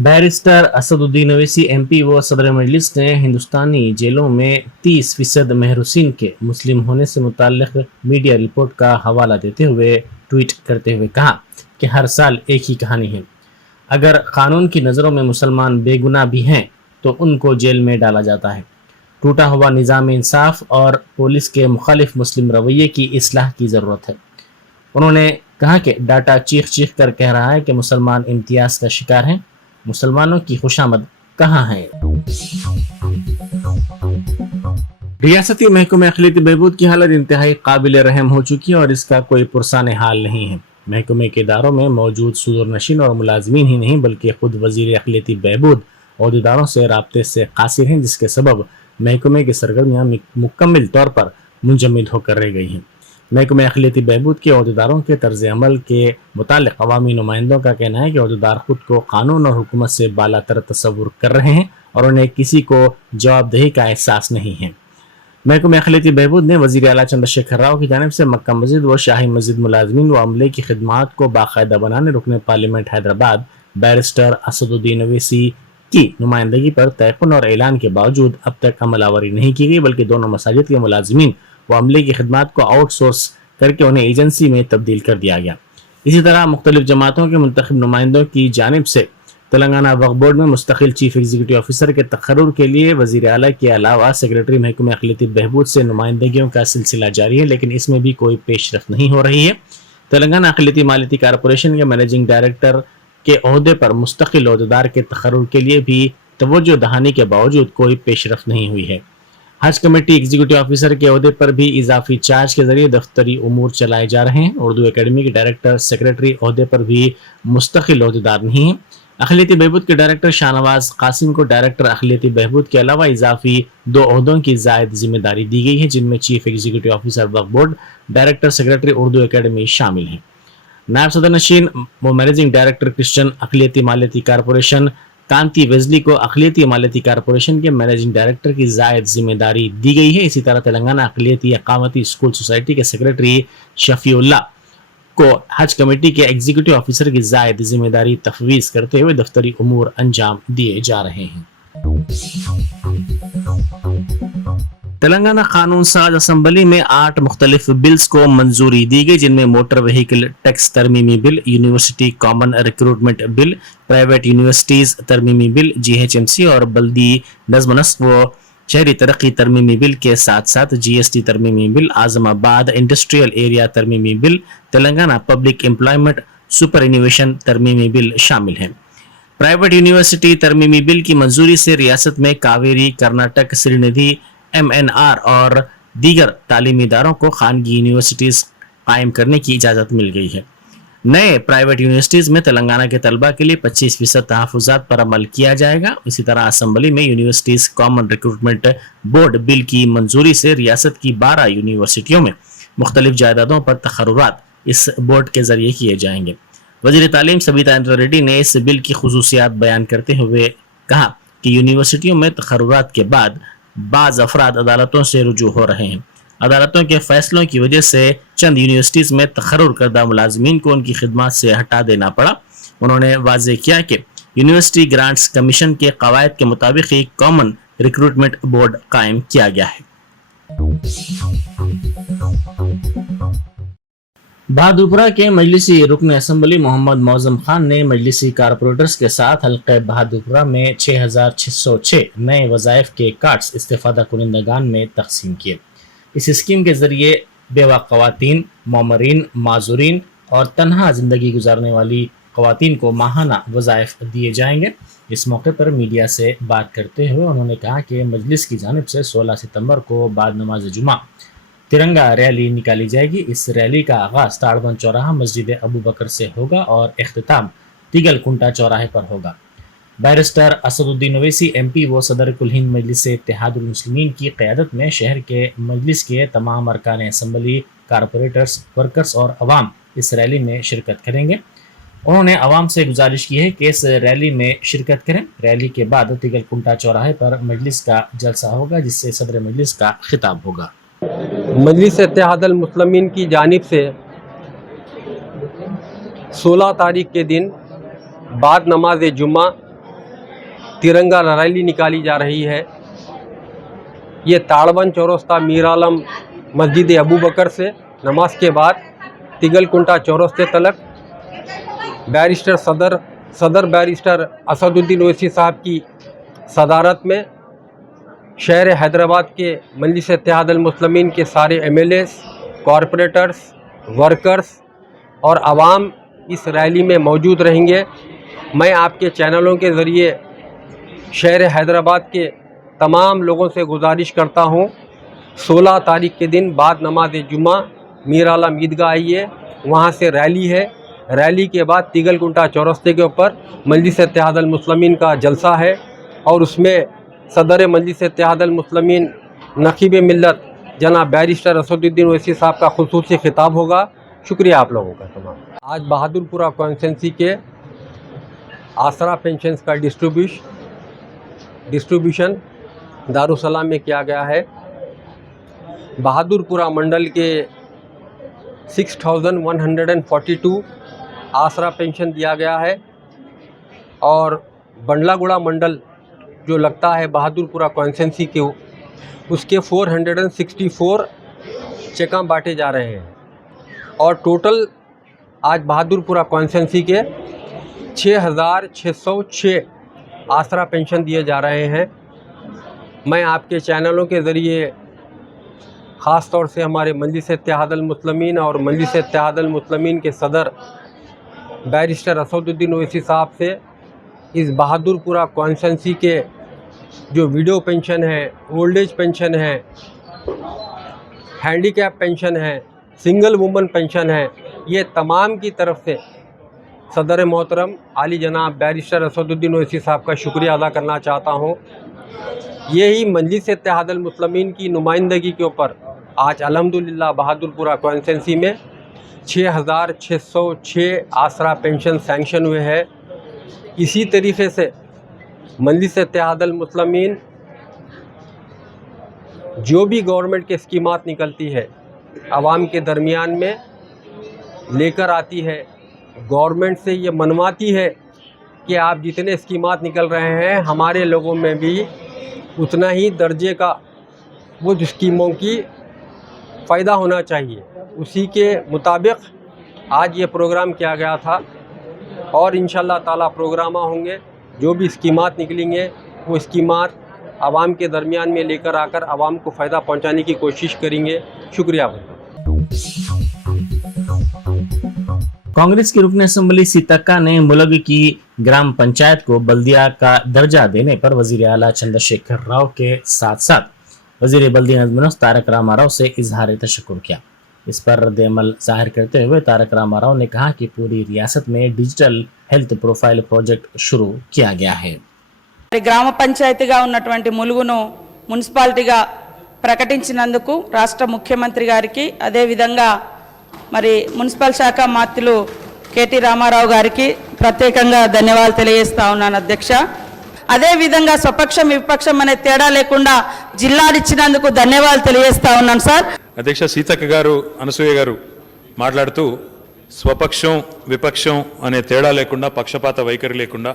Barrister Asaduddin Owaisi MP व सदर मजलिस ने हिंदुस्तानी जेलों में 30% महरूसीन के मुस्लिम होने से मुताल्लिक मीडिया रिपोर्ट का हवाला देते हुए ट्वीट करते हुए कहा कि हर साल एक ही कहानी है। अगर कानून की नज़रों में मुसलमान बेगुनाह भी हैं तो उनको जेल में डाला जाता है। टूटा हुआ निज़ाम इंसाफ और पुलिस के मुखालिफ मुस्लिम रवैये की इस्लाह की ज़रूरत है। उन्होंने कहा कि डाटा चीख चीख कर कह रहा है कि मुसलमान इम्तियाज़ का शिकार हैं। मुसलमानों की खुशामद कहाँ है? रियासती महकमे अक़लियती बहबूद की हालत इंतहाई काबिल रहम हो चुकी है और इसका कोई पुरसान हाल नहीं है। महकमे के इदारों में मौजूद सुदूर नशीन और मुलाजमीन ही नहीं बल्कि खुद वज़ीर अक़लियती बहबूद अहदेदारों से राब्ते से कासिर हैं, जिसके सबब महकमे की सरगर्मियाँ मुकम्मल तौर पर मुंजमद होकर रह गई हैं। महकमे अक़लियती बहबूद के अहदेदारों के तर्ज अमल के मुतालिक अवामी नुमाइंदों का कहना है कि अहदेदार खुद को कानून और हुकूमत से बालातर तस्वुर कर रहे हैं और उन्हें किसी को जवाबदेही का एहसास नहीं है। महकमे अक़लियती बहबूद ने वज़ीर आला चंद्रशेखर राव की जानिब से मक्का मस्जिद व शाही मस्जिद मुलाजमीन व अमले की खिदमात को बाकायदा बनाने रुकने पार्लियामेंट हैदराबाद बैरिस्टर असदुद्दीन ओवैसी की नुमाइंदगी पर तयक़ुन और ऐलान के बावजूद अब तक अमलावरी नहीं की गई, बल्कि दोनों मसाजिद के मुलाजमीन व अमले की खिदमात को आउटसोर्स करके उन्हें एजेंसी में तब्दील कर दिया गया। इसी तरह मुख्तलिफ जमातों के मुंतखब नुमाइंदों की जानिब से तेलंगाना वक्फ बोर्ड में मुस्तकिल चीफ एग्जीक्यूटिव ऑफिसर के तकर्रुर के लिए वज़ीर आला के अलावा सेक्रेटरी महकमे अक़लियती बहबूद से नुमाइंदगियों का सिलसिला जारी है, लेकिन इसमें भी कोई पेशरफ्त नहीं हो रही है। तेलंगाना अक़लियती मालियती कारपोरेशन के मैनेजिंग डायरेक्टर के ओहदे पर मुस्तकिल ओहदेदार के तकर्रुर के लिए भी तवज्जो दहानी के बावजूद कोई पेशरफ्त नहीं हुई है। हज कमेटी एग्जीक्यूटिव ऑफिसर के ओहदे पर भी इजाफी चार्ज के जरिए दफ्तरी उमूर चलाए जा रहे हैं। उर्दू एकेडमी के डायरेक्टर सेक्रेटरी ओहदे पर भी मुस्तकिल ओहदेदार नहीं है। अक़लियती बहबूद के डायरेक्टर शाहनवाज कासिम को डायरेक्टर अक़लियती बहबूद के अलावा इजाफी 2 ओहदों की ज़ायद जिम्मेदारी दी गई है, जिनमें चीफ एग्जीक्यूटिव ऑफिसर वक्फ board, director secretary Urdu academy शामिल हैं। नायब सदर नशीन व मैनेजिंग डायरेक्टर क्रिश्चियन अक़लियती मालियती कारपोरेशन कांति वेजली को अक़लियती मालियती कारपोरेशन के मैनेजिंग डायरेक्टर की ज़ायद जिम्मेदारी दी गई है। इसी तरह तेलंगाना अक़लियती अक़ामती स्कूल सोसाइटी के सेक्रेटरी शफीउल्लाह को हज कमेटी के एग्जीक्यूटिव ऑफिसर की ज़ायद जिम्मेदारी तफवीज़ करते हुए दफ्तरी उमूर अंजाम दिए जा रहे हैं। तेलंगाना कानून साज असम्बली में 8 मुख्तलिफ बिल्स को मंजूरी दी गई, जिनमें मोटर व्हीकल टैक्स तरमीमी bill, university common recruitment bill, private universities तरमीमी बिल, GHMC और बल्दी नज़्म नस्ब व शहरी तरक्की तरमीमी बिल के साथ साथ GST तरमीमी बिल, आज़माबाद इंडस्ट्रियल एरिया तरमीमी bill, Telangana public employment super innovation तरमीमी बिल शामिल हैं। प्राइवेट यूनिवर्सिटी तरमीमी बिल की मंजूरी से रियासत में कावेरी, कर्नाटक, श्रीनिधि, MNR और दीगर तालीमी इदारों को खानगी यूनिवर्सिटीज़ कायम करने की इजाज़त मिल गई है। नए प्राइवेट यूनिवर्सिटीज़ में तेलंगाना के तलबा के लिए 25% तहफ़्फ़ुज़ात पर अमल किया जाएगा। इसी तरह असम्बली में universities common recruitment board bill की मंजूरी से रियासत की 12 यूनिवर्सिटियों में मुख्तलिफ जायदादों पर तखर्रुरात इस बोर्ड के ज़रिए किए जाएंगे। वज़ीर तालीम सबिता इंद्रा रेड्डी ने इस बिल की खुसूसियात बयान करते हुए कहा कि यूनिवर्सिटियों में तखर्रुरात के बाद बाज़ अफराद अदालतों से रुजू हो रहे हैं। अदालतों के फैसलों की वजह से चंद यूनिवर्सिटीज़ में तखर्रुर करदा मुलाजमीन को उनकी खिदमत से हटा देना पड़ा। उन्होंने वाज़ेह किया कि यूनिवर्सिटी ग्रांट्स कमीशन के कवायद के मुताबिक ही कॉमन रिक्रूटमेंट बोर्ड कायम किया गया है। बहादुरपुरा के मजलिसी रुकन असम्बली मोहम्मद मौज़म खान ने मजलिसी कारपोरेटर्स के साथ हल्के बहादुरपुरा में 6606 नए वज़ाइफ के कार्ड्स इस्तेफादा कुनिंदगान में तकसीम किए। इस स्कीम के ज़रिए बेवा ख़वातीन, मोमरीन, माजूरीन और तन्हा ज़िंदगी गुजारने वाली ख़वातीन को माहाना वज़ाइफ दिए जाएंगे। इस मौके पर मीडिया से बात करते हुए उन्होंने कहा कि मजलिस की जानिब से 16 सितंबर को बाद नमाज जुमा तिरंगा रैली निकाली जाएगी। इस रैली का आगाज़ ताड़बंद चौराहा मस्जिद अबू बकर से होगा और इख्तिताम तिगल कुंटा चौराहे पर होगा। बैरिस्टर असदुद्दीन ओवैसी MP व सदर कुल हिंद मजलिस इत्तेहादुल मुस्लिमीन की क़यादत में शहर के मजलिस के तमाम अरकान असम्बली, कारपोरेटर्स, वर्कर्स और अवाम इस रैली में शिरकत करेंगे। उन्होंने अवाम से गुजारिश की है कि इस रैली में शिरकत करें। रैली के बाद तिगल कुंटा चौराहे पर मजलिस का जलसा होगा, जिससे सदर मजलिस का खिताब होगा। मजलिस इत्तेहादुल मुस्लिमीन की जानिब से 16 तारीख के दिन बाद नमाज जुम्मा तिरंगा रैली निकाली जा रही है। ये ताड़वन चौरस्ता मीर आलम मस्जिद अबू बकर से नमाज के बाद तिगलकुंटा चौरस्ते तलक बैरिस्टर सदर बैरिस्टर असदुद्दीन ओवैसी साहब की सदारत में शहर हैदराबाद के मजलिस इत्तेहाद अल मुस्लिमीन के सारे एमएलएस, कॉरपोरेटर्स, वर्कर्स और आवाम इस रैली में मौजूद रहेंगे। मैं आपके चैनलों के ज़रिए शहर हैदराबाद के तमाम लोगों से गुजारिश करता हूँ, 16 तारीख के दिन बाद नमाज जुम्मा मीर आलम ईदगाह आइए, वहाँ से रैली है। रैली के बाद तिगलकुंटा चौरस्ते के ऊपर मजलिस इत्तेहाद अल मुस्लिमीन का जलसा है और उसमें सदर मजलिस इत्तेहाद अल मुस्लिमीन नकीब मिल्लत जनाब बैरिस्टर असदुद्दीन ओवैसी साहब का खुसूसी खिताब होगा। शुक्रिया आप लोगों का तमाम। आज बहादुरपुरा कॉन्स्टिट्यूंसी के आसरा पेंशन्स का डिस्ट्रीब्यूशन दारुसलाम में किया गया है। बहादुरपुरा मंडल के 6142 आसरा पेंशन दिया गया है और बंडलागुड़ा मंडल जो लगता है बहादुरपुरा कॉन्स्टिट्यूंसी के, उसके 464 चेक बांटे जा रहे हैं और टोटल आज बहादुरपुरा कॉन्स्टिट्यूंसी के 6606 आसरा पेंशन दिए जा रहे हैं। मैं आपके चैनलों के ज़रिए ख़ास तौर से हमारे मजलिस इत्तेहाद अल मुस्लिमीन और मजलिस इत्तेहाद अल मुस्लिमीन के सदर बैरिस्टर असदुद्दीन ओवैसी साहब से इस बहादुरपुरा कॉन्स्टिट्यूंसी के जो विडो पेंशन है, ओल्ड एज पेंशन है, हैंडीकैप पेंशन है, सिंगल वुमन पेंशन है, ये तमाम की तरफ से सदर मोहतरम आली जनाब बैरिस्टर असदुद्दीन ओवैसी साहब का शुक्रिया अदा करना चाहता हूँ। यही मजलिस इत्तेहाद अल मुस्लिमीन की नुमाइंदगी के ऊपर आज अल्हम्दुलिल्लाह बहादुरपुरा कॉन्स्टिट्यूंसी में 6606 आसरा पेंशन सैंक्शन हुए हैं। इसी तरीके से मजलिस इत्तेहाद अल मुस्लिमीन जो भी गवर्नमेंट के स्कीमात निकलती है आवाम के दरमियान में लेकर आती है, गवर्नमेंट से ये मनवाती है कि आप जितने स्कीमात निकल रहे हैं हमारे लोगों में भी उतना ही दर्जे का वो स्कीमों की फ़ायदा होना चाहिए। उसी के मुताबिक आज ये प्रोग्राम किया गया था और इंशाअल्लाह ताला प्रोग्राम होंगे। जो भी स्कीमात निकलेंगे वो स्कीमात आवाम के दरमियान में लेकर आकर आवाम को फ़ायदा पहुंचाने की कोशिश करेंगे। शुक्रिया। कांग्रेस की रुकन असम्बली सीतक्का ने मुलग की ग्राम पंचायत को बल्दिया का दर्जा देने पर वजीर आला चंद्रशेखर राव के साथ साथ वजीर बल्दिया नज़्म तारक रामाराव से इजहार तशक्कुर किया। इस पर रद्द अमल जाहिर करते हुए तारक रामाराव ने कहा कि पूरी रियासत में डिजिटल हेल्थ प्रोफाइल प्रोजेक्ट शुरू किया गया है। గ్రామ పంచాయతీగా ఉన్నటువంటి ములుగును మున్సిపాలిటీగా ప్రకటించినందుకు రాష్ట్ర ముఖ్యమంత్రి గారికి అదే విధంగా మరి మున్సిపల్ శాఖ మంత్రులు కేటీ రామారావు గారికి ప్రత్యేకంగా ధన్యవాదాలు తెలియజేస్తా ఉన్నాను అధ్యక్ష। అదే విధంగా స్వపక్షం విపక్షం అనే తేడా లేకుండా జిల్లాలు ఇచ్చినందుకు ధన్యవాదాలు తెలియజేస్తా ఉన్నాను సార్। అధ్యక్ష సీతక్క గారు అనసూయ గారు మాట్లాడుతూ స్వపక్షం విపక్షం అనే తేడా లేకుండా పక్షపాత వైఖరి లేకుండా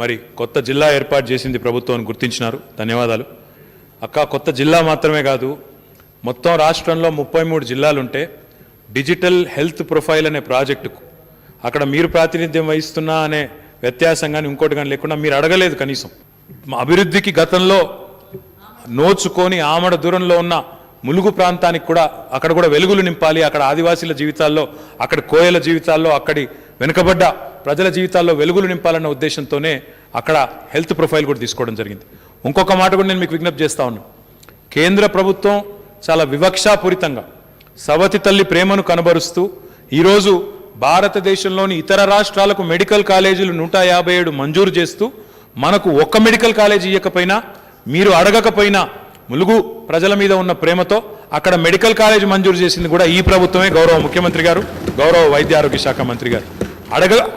మరి కొత్త జిల్లా ఏర్పాటు చేసింది ప్రభుత్వం గుర్తించినారు, ధన్యవాదాలు అక్క। కొత్త జిల్లా మాత్రమే కాదు మొత్తం రాష్ట్రంలో 33 జిల్లాలుంటే డిజిటల్ హెల్త్ ప్రొఫైల్ అనే ప్రాజెక్టుకు అక్కడ మీరు ప్రాతినిధ్యం వహిస్తున్నా అనే వ్యత్యాసం కానీ ఇంకోటి కానీ లేకుండా మీరు అడగలేదు కనీసం। అభివృద్ధికి గతంలో నోచుకొని ఆమడ దూరంలో ఉన్న ములుగు ప్రాంతానికి కూడా అక్కడ కూడా వెలుగులు నింపాలి, అక్కడ ఆదివాసీల జీవితాల్లో, అక్కడ కోయల జీవితాల్లో, అక్కడి వెనుకబడ్డ ప్రజల జీవితాల్లో వెలుగులు నింపాలన్న ఉద్దేశంతోనే అక్కడ హెల్త్ ప్రొఫైల్ కూడా తీసుకోవడం జరిగింది। ఇంకొక మాట కూడా నేను మీకు విజ్ఞప్తి చేస్తా ఉన్నాను, కేంద్ర ప్రభుత్వం చాలా వివక్షాపూరితంగా సవతి తల్లి ప్రేమను కనబరుస్తూ ఈరోజు భారతదేశంలోని ఇతర రాష్ట్రాలకు మెడికల్ కాలేజీలు 157 మంజూరు చేస్తూ మనకు ఒక్క మెడికల్ కాలేజీ ఇవ్వకపోయినా మీరు అడగకపోయినా ములుగు ప్రజల మీద ఉన్న ప్రేమతో అక్కడ మెడికల్ కాలేజ్ మంజూరు చేసింది కూడా ఈ ప్రభుత్వమే, గౌరవ ముఖ్యమంత్రి గారు, గౌరవ వైద్య ఆరోగ్య శాఖ మంత్రి గారు।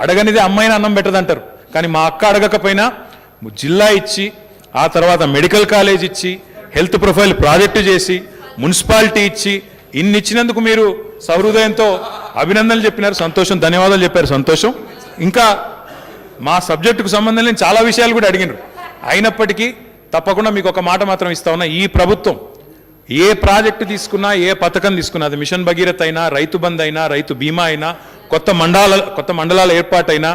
అడగనిదే అమ్మాయిన అన్నం పెట్టదంటారు, కానీ మా అక్క అడగకపోయినా జిల్లా ఇచ్చి ఆ తర్వాత మెడికల్ కాలేజ్ ఇచ్చి హెల్త్ ప్రొఫైల్ ప్రాజెక్టు చేసి మున్సిపాలిటీ ఇచ్చి ఇన్ని ఇచ్చినందుకు మీరు సహృదయంతో అభినందనలు చెప్పినారు, సంతోషం, ధన్యవాదాలు చెప్పారు, సంతోషం। ఇంకా మా సబ్జెక్టుకు సంబంధించిన చాలా విషయాలు కూడా అడిగినారు, అయినప్పటికీ తప్పకుండా మీకు ఒక మాట మాత్రం ఇస్తా ఉన్నా, ఈ ప్రభుత్వం ఏ ప్రాజెక్టు తీసుకున్నా, ఏ పథకం తీసుకున్నా, అది మిషన్ భగీరథ అయినా, రైతు బంద్ అయినా, రైతు బీమా అయినా, కొత్త మండలాల ఏర్పాటైనా,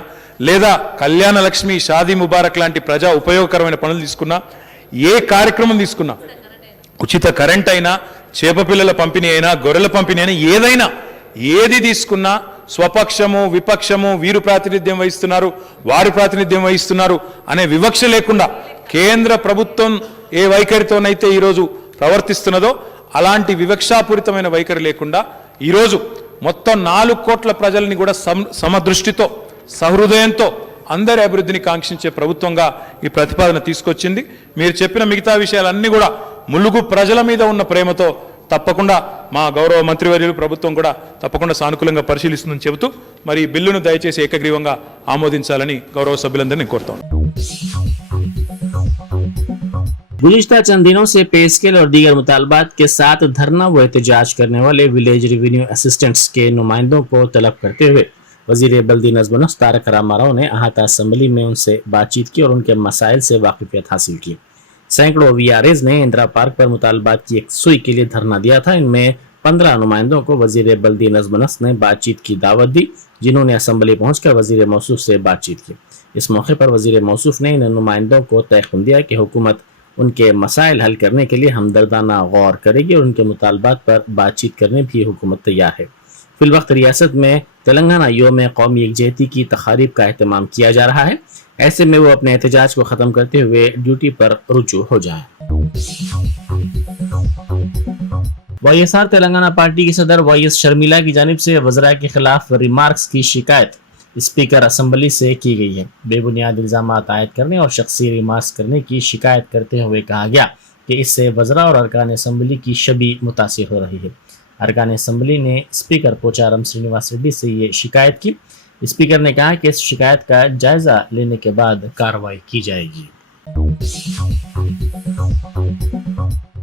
లేదా కళ్యాణ లక్ష్మి, షాదీ ముబారక్ లాంటి ప్రజా ఉపయోగకరమైన పనులు తీసుకున్నా, ఏ కార్యక్రమం తీసుకున్నా, ఉచిత కరెంట్ అయినా, చేప పిల్లల పంపిణీ అయినా, గొర్రెల పంపిణీ అయినా, ఏదైనా ఏది తీసుకున్నా స్వపక్షము విపక్షము, వీరు ప్రాతినిధ్యం వహిస్తున్నారు, వారి ప్రాతినిధ్యం వహిస్తున్నారు అనే వివక్ష లేకుండా కేంద్ర ప్రభుత్వం ఏ వైఖరితోనైతే ఈరోజు ప్రవర్తిస్తున్నదో అలాంటి వివక్షాపూరితమైన వైఖరి లేకుండా ఈరోజు మొత్తం 4 కోట్ల ప్రజల్ని కూడా సమదృష్టితో, సహృదయంతో అందరి అభివృద్ధిని కాంక్షించే ప్రభుత్వంగా ఈ ప్రతిపాదన తీసుకొచ్చింది. మీరు చెప్పిన మిగతా విషయాలన్నీ కూడా ములుగు ప్రజల మీద ఉన్న ప్రేమతో తప్పకుండా మా గౌరవ మంత్రివర్యులు ప్రభుత్వం కూడా తప్పకుండా సానుకూలంగా పరిశీలిస్తుందని చెబుతూ మరి ఈ బిల్లును దయచేసి ఏకగ్రీవంగా ఆమోదించాలని గౌరవ సభ్యులందరినీ కోరుతాను. गुज़िश्ता चंद दिनों से पे स्केल और दीगर मुतालबात के साथ धरना व एहतजाज करने वाले विलेज रेवेन्यू असिस्टेंट्स के नुमाइंदों को तलब करते हुए वजीर बल्दी नज़्म तारक रामाराव ने अहाता असम्बली में उनसे बातचीत की और उनके मसाइल से वाकिफियत हासिल की। सैकड़ों वीआरएज ने इंदिरा पार्क पर मुतालबात की एक सुई के लिए धरना दिया था। इनमें 15 नुमाइंदों को वजीर बल्दी नज़्म ने बातचीत की दावत दी, जिन्होंने असम्बली पहुंचकर वजीर मौसूफ से बातचीत की। इस मौके पर वजीर मौसूफ ने इन नुमाइंदों को तयक़ुन दिया कि हुकूमत उनके मसाइल हल करने के लिए हमदर्दाना गौर करेगी और उनके मुतालबात पर बातचीत करने भी हुकूमत तैयार है। फिलवक्त रियासत में तेलंगाना योम कौमी यकजहती की तकारीब का अहतमाम किया जा रहा है। ऐसे में वो अपने एहतजाज को ख़त्म करते हुए ड्यूटी पर रुजू हो जाए। वाईएसआर तेलंगाना पार्टी की सदर वाईएस शर्मिला की जानिब से वज़रा के खिलाफ रिमार्क्स की शिकायत स्पीकर असम्बली से की गई है। बेबुनियाद इल्ज़ामात आयद करने और शख्सी रिमार्क्स करने की शिकायत करते हुए कहा गया कि इससे वज़रा और अरकान असम्बली की छवि मुतासिर हो रही है। अरकान असम्बली ने स्पीकर पोचारम श्रीनिवास रेड्डी से ये शिकायत की। स्पीकर ने कहा कि इस शिकायत का जायजा लेने के बाद कार्रवाई की जाएगी।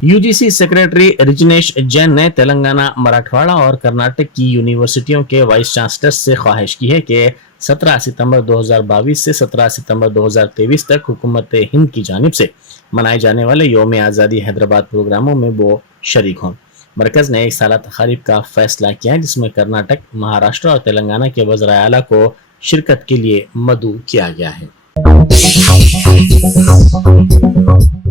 यूजीसी सेक्रेटरी रिजनेश जैन ने तेलंगाना, मराठवाड़ा और कर्नाटक की यूनिवर्सिटियों के वाइस चांसलर्स से ख्वाहिश की है कि 17 सितंबर 2022 से 17 सितंबर 2023 तक हुकूमत हिंद की जानिब से मनाए जाने वाले योम आज़ादी हैदराबाद प्रोग्रामों में वो शरीक हों। मरकज़ ने एक साला तकारीब का फैसला किया है, जिसमें कर्नाटक, महाराष्ट्र और तेलंगाना के वज़राए आला को शिरकत के लिए मदऊ किया गया है।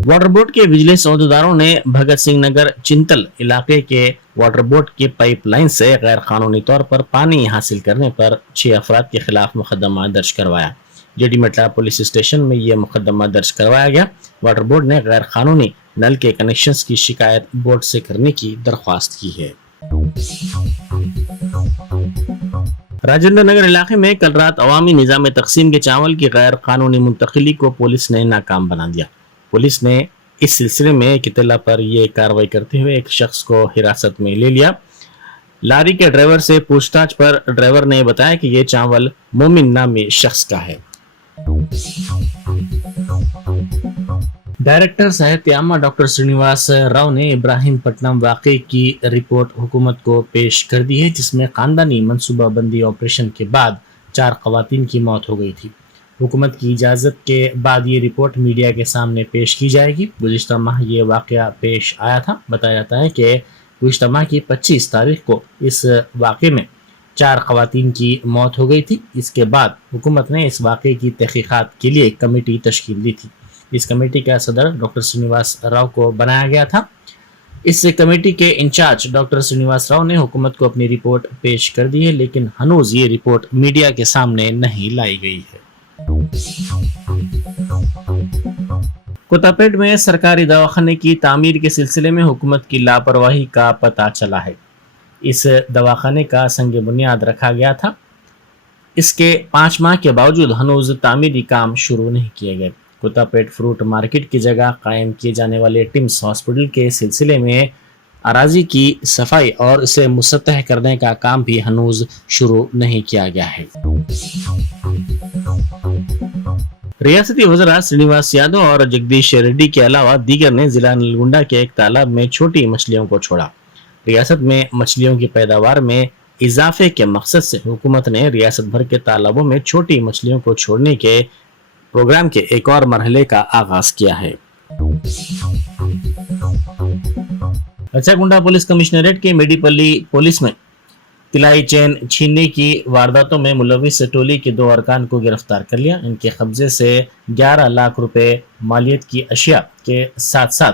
वाटर बोर्ड के विजिलेंस अहदेदारों ने भगत सिंह नगर चिंतल इलाके के वाटर बोर्ड की पाइपलाइन से गैर कानूनी तौर पर पानी हासिल करने पर 6 अफराद के खिलाफ मुकदमा दर्ज करवाया। जेडी मटला पुलिस स्टेशन में यह मुकदमा दर्ज करवाया गया। वाटर बोर्ड ने गैर कानूनी नल के कनेक्शंस की शिकायत बोर्ड से करने की दरख्वास्त की है। राजेंद्र नगर इलाके में कल रात अवामी निज़ाम तकसीम के चावल की गैर कानूनी मुंतकिली को पुलिस ने नाकाम बना दिया। पुलिस ने इस सिलसिले में एक इत्तला पर यह कार्रवाई करते हुए एक शख्स को हिरासत में ले लिया। लारी के ड्राइवर से पूछताछ पर ड्राइवर ने बताया कि यह चावल मोमिन नामी शख्स का है। डायरेक्टर साहित्यामा डॉक्टर श्रीनिवास राव ने इब्राहिमपट्टनम वाक़े की रिपोर्ट हुकूमत को पेश कर दी है, जिसमें खानदानी मनसूबाबंदी ऑपरेशन के बाद 4 ख़वातीन की मौत हो गई थी। हुकूमत की इजाज़त के बाद ये रिपोर्ट मीडिया के सामने पेश की जाएगी। गुज़िश्ता माह ये वाक़या पेश आया था। बताया जाता है कि गुज़िश्ता माह की 25 तारीख को इस वाक़े में 4 ख़वातीन की मौत हो गई थी। इसके बाद हुकूमत ने इस वाक़े की तहक़ीक़ात के लिए एक कमेटी तश्कील दी थी। इस कमेटी का सदर डॉक्टर श्रीनिवास राव को बनाया गया था। इस कमेटी के इंचार्ज डॉक्टर श्रीनिवास राव ने हुकूमत को अपनी रिपोर्ट पेश कर दी है, लेकिन हनूज ये रिपोर्ट मीडिया के सामने नहीं लाई गई है। कोतापेट में सरकारी दवाखाने की तामीर के सिलसिले में हुकूमत की लापरवाही का पता चला है। इस दवाखाने का संग बुनियाद रखा गया था। इसके 5 माह के बावजूद हनूज तामीरी काम शुरू नहीं किए गए। कोतापेट फ्रूट मार्केट की जगह कायम किए जाने वाले टिम्स हॉस्पिटल के सिलसिले में अराजी की सफाई और इसे मुसत्तह करने का काम भी हनूज शुरू नहीं किया गया है। रियासती वज़रा श्रीनिवास यादव और जगदीश रेड्डी के अलावा दीगर ने जिला नलगुंडा के एक तालाब में छोटी मछलियों को छोड़ा। रियासत में मछलियों की पैदावार में इजाफे के मकसद से हुकूमत ने रियासत भर के तालाबों में छोटी मछलियों को छोड़ने के प्रोग्राम के एक और मरहले का आगाज किया है। रचाकुंडा पुलिस कमिश्नरेट के मेडीपल्ली पुलिस में तिलाई चेन छीनने की वारदातों में मुलविस टोली के 2 अरकान को गिरफ्तार कर लिया। इनके कब्जे से 11 लाख रुपए मालियत की अशिया के साथ साथ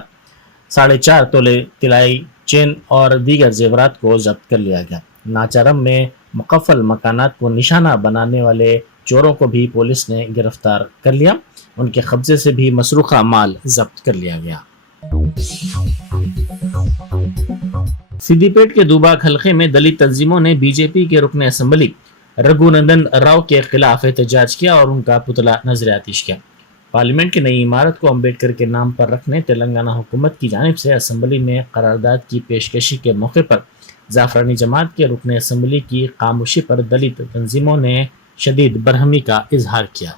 4.5 तोले तिलाई चेन और दीगर जेवरात को जब्त कर लिया गया। नाचारम में मुकफ्फल मकानात को निशाना बनाने वाले चोरों को भी पुलिस ने गिरफ्तार कर लिया। उनके कब्जे से भी मसरूखा माल जब्त कर लिया गया। सिद्दीपेट के दूबाग हलके में दलित तंजीमों ने बीजेपी के रुकन असम्बली रघुनंदन राव के खिलाफ एहतजाज किया और उनका पुतला नजर-ए-आतिश किया। पार्लियामेंट की नई इमारत को अम्बेडकर के नाम पर रखने तेलंगाना हुकूमत की जानिब से असम्बली में करारदाद की पेशकशी के मौके पर जाफरानी जमात के रुकन असम्बली की खामोशी पर दलित तंजीमों ने शदीद बरहमी का इजहार किया।